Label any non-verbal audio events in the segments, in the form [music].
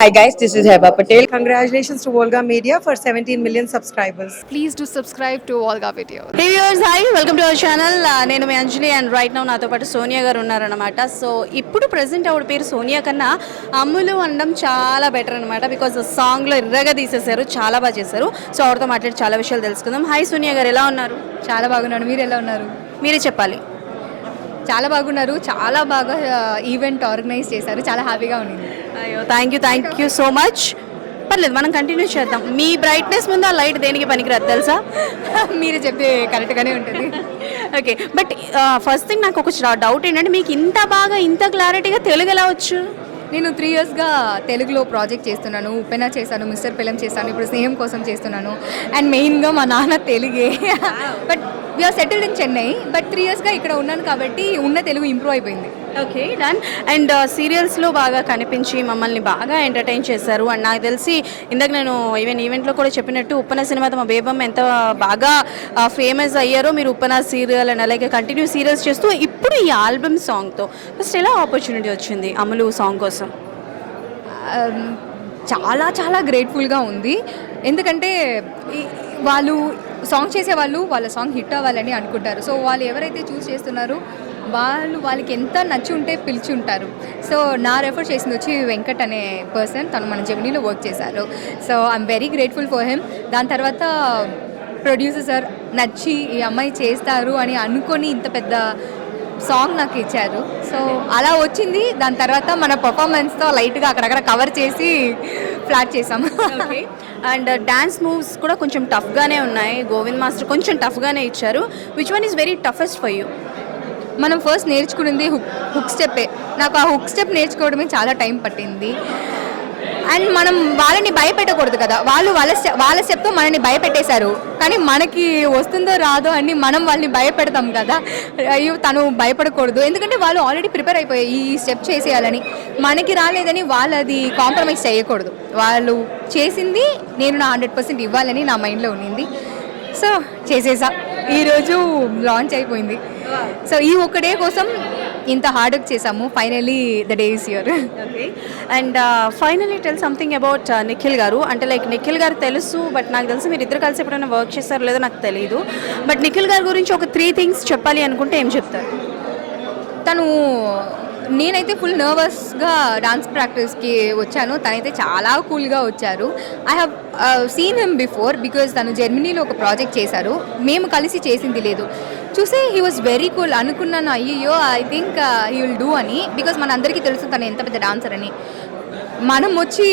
Hi guys, this is Heba Patel. Congratulations to Volga Media for 17 million subscribers. please do subscribe to Olga Video. Hey viewers hi welcome to our channel నేను మీ Anjali and right now నాతో పాటు సోనియా గారు ఉన్నారనమాట so ఇప్పుడు present ఆవిడ పేరు సోనియా కన్నా అమ్ములు అనడం చాలా బెటర్ అనమాట బికాజ్ సాంగ్లో ఎర్రగా తీసేశారు చాలా బాగా చేశారు. సో ఆవిడతో మాట్లాడి చాలా విషయాలు తెలుసుకుందాం. హాయ్ సోనియా గారు ఎలా ఉన్నారు? చాలా బాగున్నాను. మీరు ఎలా ఉన్నారు? మీరే చెప్పాలి. చాలా బాగున్నారు. చాలా బాగా ఈవెంట్ ఆర్గనైజ్ చేశారు. చాలా హ్యాపీగా ఉంది అయ్యో thank you thank you so much పర్లేదు మనం కంటిన్యూ చేద్దాం. మీ బ్రైట్నెస్ ముందు ఆ లైట్ దేనికి పనికిరాదు తెలుసా? [laughs] మీరు చెప్పే కరెక్ట్గానే ఉంటుంది. ఓకే బట్ ఫస్ట్ థింగ్ నాకు ఒక డౌట్ ఏంటంటే మీకు ఇంత బాగా ఇంత క్లారిటీగా తెలుగు ఎలా వచ్చు? నేను త్రీ ఇయర్స్గా తెలుగులో ప్రాజెక్ట్ చేస్తున్నాను. ఉపెన చేశాను మిస్టర్ పిలం చేశాను ఇప్పుడు స్నేహం కోసం చేస్తున్నాను. అండ్ మెయిన్గా మా నాన్న తెలుగే. But [laughs] we are settled in Chennai but three ఇయర్స్గా ఇక్కడ ఉన్నాను కాబట్టి ఉన్న తెలుగు ఇంప్రూవ్ అయిపోయింది. ఓకే డన్ అండ్ సీరియల్స్లో బాగా కనిపించి మమ్మల్ని బాగా ఎంటర్టైన్ చేశారు. అండ్ నాకు తెలిసి ఇందాక నేను ఈవెన్ ఈవెంట్లో కూడా చెప్పినట్టు ఉప్పన సినిమాతో మా బేబమ్మ ఎంత బాగా ఫేమస్ అయ్యారో మీరు ఉప్పన సీరియల్ అండ్ అలాగే కంటిన్యూ సీరియల్స్ చేస్తూ ఇప్పుడు ఈ ఆల్బమ్ సాంగ్తో ఫస్ట్ ఎలా ఆపర్చునిటీ వచ్చింది అమలు సాంగ్ కోసం? Um, చాలా చాలా గ్రేట్ఫుల్గా ఉంది. ఎందుకంటే ఈ- వాళ్ళు సాంగ్ చేసే వాళ్ళు వాళ్ళ సాంగ్ హిట్ అవ్వాలని అనుకుంటారు. సో వాళ్ళు ఎవరైతే చూస్ చేస్తున్నారో వాళ్ళు వాళ్ళకి ఎంత నచ్చి ఉంటే పిలిచి ఉంటారు. సో నా రెఫర్ చేసింది వచ్చి వెంకట్ అనే పర్సన్ తను మన జెమినీలో వర్క్ చేశారు. So I'm very grateful for him దాని తర్వాత ప్రొడ్యూసర్ సార్ నచ్చి ఈ అమ్మాయి చేస్తారు అని అనుకొని ఇంత పెద్ద సాంగ్ నాకు ఇచ్చారు. సో అలా వచ్చింది. దాని తర్వాత మన పర్ఫార్మెన్స్తో లైట్గా అక్కడక్కడ కవర్ చేసి ఫ్లాట్ చేసాం అండ్ డ్యాన్స్ మూవ్స్ కూడా కొంచెం టఫ్గానే ఉన్నాయి. గోవింద్ మాస్టర్ కొంచెం టఫ్గానే ఇచ్చారు. Which one is very toughest for you మనం ఫస్ట్ నేర్చుకున్నది హుక్ హుక్ స్టెప్పే నాకు ఆ హుక్ స్టెప్ నేర్చుకోవడమే చాలా టైం పట్టింది. అండ్ మనం వాళ్ళని భయపెట్టకూడదు కదా. వాళ్ళు వాళ్ళ వాళ్ళ స్టెప్తో మనల్ని భయపెట్టేశారు. కానీ మనకి వస్తుందో రాదో అని మనం వాళ్ళని భయపెడతాం కదా. అయ్యో తను భయపడకూడదు. ఎందుకంటే వాళ్ళు ఆల్రెడీ ప్రిపేర్ అయిపోయాయి ఈ స్టెప్ చేసేయాలని. మనకి రాలేదని వాళ్ళు అది కాంప్రమైజ్ చేయకూడదు. వాళ్ళు చేసింది నేను నా హండ్రెడ్ పర్సెంట్ ఇవ్వాలని నా మైండ్లో ఉండింది సో చేసేసా. ఈరోజు లాంచ్ అయిపోయింది. సో ఈ ఒక్కడే కోసం ఇంత హార్డ్ వర్క్ చేసాము finally the day is year okay and finally tell something about Nikhil garu. అంటే లైక్ నిఖిల్ గారు తెలుసు బట్ నాకు తెలిసి మీరు ఇద్దరు కలిసి ఎప్పుడైనా వర్క్ చేస్తారో లేదో నాకు తెలియదు బట్ నిఖిల్ గారి గురించి ఒక త్రీ థింగ్స్ చెప్పాలి అనుకుంటే ఏం చెప్తారు? తను నేనైతే ఫుల్ నర్వస్గా డాన్స్ ప్రాక్టీస్కి వచ్చాను. తనైతే చాలా కూల్గా వచ్చారు. I have seen him before because తను జర్మనీలో ఒక ప్రాజెక్ట్ చేశారు. మేము కలిసి చేసింది లేదు. చూసే హీ వాస్ వెరీ కూల్ అనుకున్నాను అయ్యో I think he will do అని. బికాస్ మన అందరికీ తెలుసు తను ఎంత పెద్ద డాన్సర్ అని. మనం వచ్చి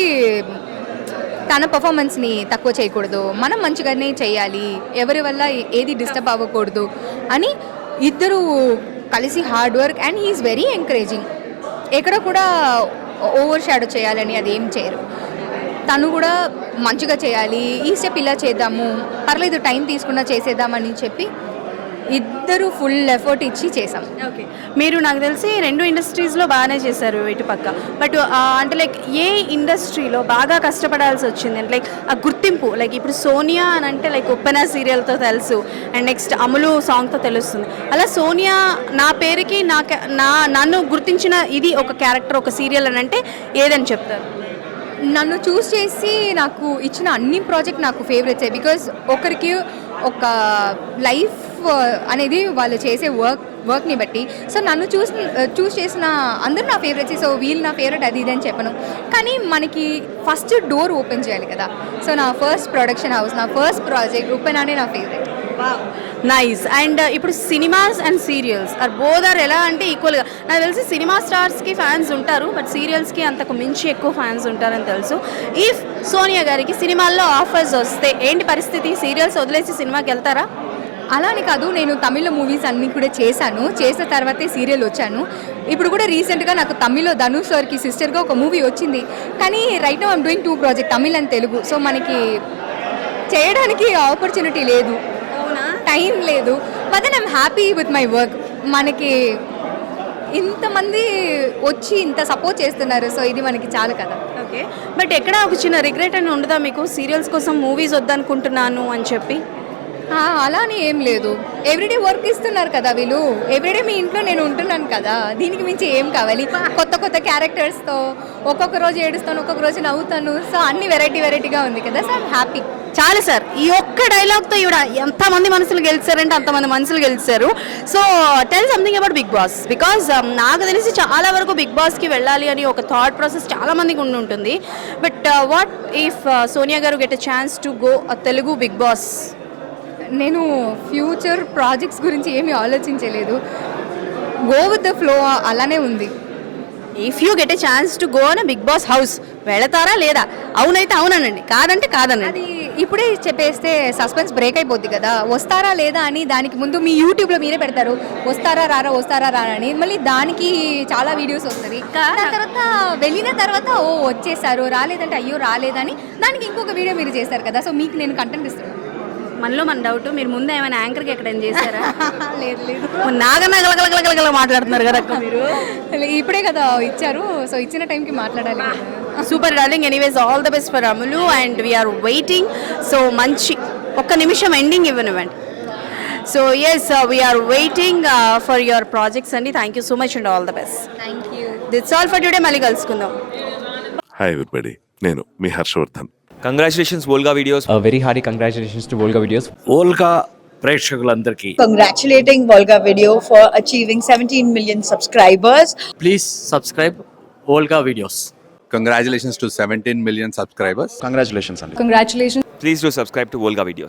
తన పర్ఫార్మెన్స్ని తక్కువ చేయకూడదు. మనం మంచిగానే చేయాలి. ఎవరి వల్ల ఏది డిస్టర్బ్ అవ్వకూడదు అని ఇద్దరు కలిసి hard work and he is very encouraging ఎక్కడ కూడా ఓవర్ షాడో చేయాలని అది ఏం చేయరు. తను కూడా మంచిగా చేయాలి. ఈ స్టెప్ ఇలా చేద్దాము. పర్లేదు టైం తీసుకున్నా చేసేద్దామని చెప్పి ఇద్దరు ఫుల్ ఎఫర్ట్ ఇచ్చి చేసాం ఓకే. మీరు నాకు తెలిసి రెండు ఇండస్ట్రీస్లో బాగానే చేశారు ఇటు పక్క. బట్ అంటే లైక్ ఏ ఇండస్ట్రీలో బాగా కష్టపడాల్సి వచ్చింది? అంటే లైక్ ఆ గుర్తింపు లైక్ ఇప్పుడు సోనియా అని అంటే లైక్ ఉప్పెన సీరియల్తో తెలుసు అండ్ నెక్స్ట్ అమలు సాంగ్తో తెలుస్తుంది. అలా సోనియా నా పేరుకి నా నన్ను గుర్తించిన ఇది ఒక క్యారెక్టర్ ఒక సీరియల్ అని అంటే ఏదని చెప్తారు? నన్ను చూస్ చేసి నాకు ఇచ్చిన అన్ని ప్రాజెక్ట్ నాకు ఫేవరెట్సే. బికాజ్ ఒకరికి ఒక లైఫ్ అనేది వాళ్ళు చేసే వర్క్ వర్క్ని బట్టి. సో నన్ను చూసి చూస్ చేసిన అందరూ నా ఫేవరెట్ సో వీళ్ళు నా ఫేవరెట్ అది ఇది అని చెప్పను. కానీ మనకి ఫస్ట్ డోర్ ఓపెన్ చేయాలి కదా. సో నా ఫస్ట్ ప్రొడక్షన్ హౌస్ నా ఫస్ట్ ప్రాజెక్ట్ ఓపెన్ అనే నా ఫేవరెట్ నైస్ అండ్ ఇప్పుడు cinemas and serials are both are ఎలా అంటే ఈక్వల్గా నాకు తెలిసి సినిమా స్టార్స్కి ఫ్యాన్స్ ఉంటారు బట్ సీరియల్స్కి అంతకు మించి ఎక్కువ ఫ్యాన్స్ ఉంటారని తెలుసు. ఇఫ్ సోనియా గారికి సినిమాల్లో ఆఫర్స్ వస్తే ఏంటి పరిస్థితి? సీరియల్స్ వదిలేసి సినిమాకి వెళ్తారా? అలా అని కాదు నేను తమిళ మూవీస్ అన్నీ కూడా చేశాను. చేసిన తర్వాతే సీరియల్ వచ్చాను. ఇప్పుడు కూడా రీసెంట్గా నాకు తమిళ్ళో ధనుష్ సార్కి సిస్టర్గా ఒక మూవీ వచ్చింది. కానీ right now I'm doing two project Tamil and Telugu. So మనకి చేయడానికి ఆపర్చునిటీ లేదు. అవునా? టైం లేదు. But then I'm happy with my work మనకి ఇంతమంది వచ్చి ఇంత సపోర్ట్ చేస్తున్నారు. సో ఇది మనకి చాలు కదా. ఓకే. బట్ ఎక్కడ ఒక చిన్న రిగ్రెట్ అని ఉండదా మీకు? సీరియల్స్ కోసం మూవీస్ వద్దనుకుంటున్నాను అని చెప్పి. అలా అని ఏం లేదు. ఎవ్రీడే వర్క్ ఇస్తున్నారు కదా వీళ్ళు. ఎవ్రీడే మీ ఇంట్లో నేను ఉంటున్నాను కదా. దీనికి మించి ఏం కావాలి? కొత్త కొత్త క్యారెక్టర్స్తో ఒక్కొక్క రోజు ఏడుస్తాను ఒక్కొక్క రోజు నవ్వుతాను. సో అన్ని వెరైటీ వెరైటీగా ఉంది కదా. సార్ హ్యాపీ చాలు సార్. ఈ ఒక్క డైలాగ్తో ఈవిడ ఎంతమంది మనసులు గెలిచారంటే అంతమంది మనసులు గెలిచారు. So tell something about Bigg Boss because నాకు తెలిసి చాలా వరకు బిగ్ బాస్కి వెళ్ళాలి అని ఒక థాట్ ప్రాసెస్ చాలా మందికి ఉండి ఉంటుంది. But what if Sonia garu get a chance to go Telugu Bigg Boss నేను ఫ్యూచర్ ప్రాజెక్ట్స్ గురించి ఏమీ ఆలోచించలేదు. గో విత్ ద ఫ్లో అలానే ఉంది. If you get a chance to go on Bigg Boss house వెళతారా లేదా? అవునైతే అవుననండి. కాదంటే కాదనండి. అది ఇప్పుడే చెప్పేస్తే సస్పెన్స్ బ్రేక్ అయిపోద్ది కదా. వస్తారా లేదా అని దానికి ముందు మీ యూట్యూబ్లో మీరే పెడతారు. వస్తారా రారా వస్తారా రారా అని. మళ్ళీ దానికి చాలా వీడియోస్ వస్తుంది. దాని తర్వాత వెళ్ళిన తర్వాత ఓ వచ్చేసారు. రాలేదంటే అయ్యో రాలేదని దానికి ఇంకొక వీడియో మీరు చేస్తారు కదా. సో మీకు నేను కంటెంట్ ఇస్తున్నాను. మనలో మన డౌట్ మీరు ముందు ఏమైనా యాంకర్కి ఎక్కడైనా చేశారా? [laughs] లేదు లేదు. మాట్లాడుతున్నారు కదా అక్క మీరు. ఇప్పుడే కదా ఇచ్చారు సో ఇచ్చిన టైంకి మాట్లాడాలి. Super darling anyways all the best for Amalu and we're waiting so మంచి ఒక్క నిమిషం ending ఇవ్వనివ్వండి. So yes we're waiting for your projects అండి. Thank you so much and all the best thank you that's all for today మళ్ళీ కలుసుకుందాం. Hi everybody నేను మీ Harshavardhan. Congratulations Volga Videos A very hearty congratulations to Volga Videos Volga ప్రేక్షకులందరికీ Congratulating Volga Video for achieving 17 million subscribers. Please subscribe Volga Videos Congratulations to 17 million subscribers. congratulations and congratulation please do subscribe to Volga Videos